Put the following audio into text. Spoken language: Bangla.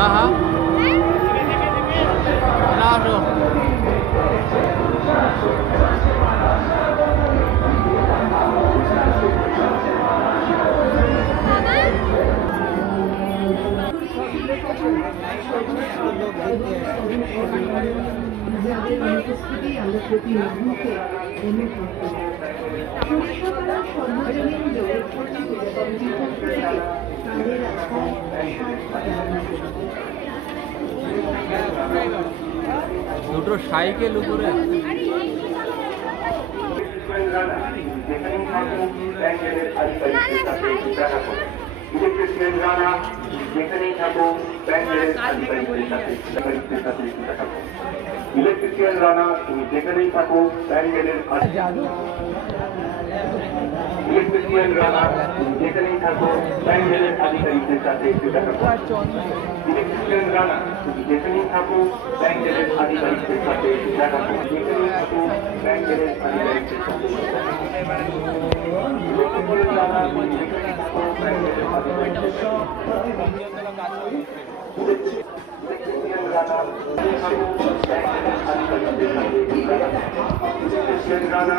হ্যাঁ হ্যাঁ আসো যাদের অনুপস্থিতি সর্বজনীন জগৎপতি থেকে তাদের আশায় দুটো সাইকেল উপরে। ইলেকট্রিশিয়ান রানা যেখানেই থাকো আধিকারিকদের সাথে আধিকারিকদের সাথে দেখা থাকো ইলেকট্রিশিয়ান রানা তুমি যেখানেই থাকো ব্যাংকের ইলেকট্রিশিয়ান রানা, যেখানেই থাকো ব্যাংকের আধিকারিকদের সাথে একটু দেখা ইলেকট্রিশিয়ান রানা যেখানেই থাকো ব্যাংকের আধিকারিকদের সাথে একটু দেখা যেখানেই থাকো ব্যাংকের আধিকারিকদের সাথে রানা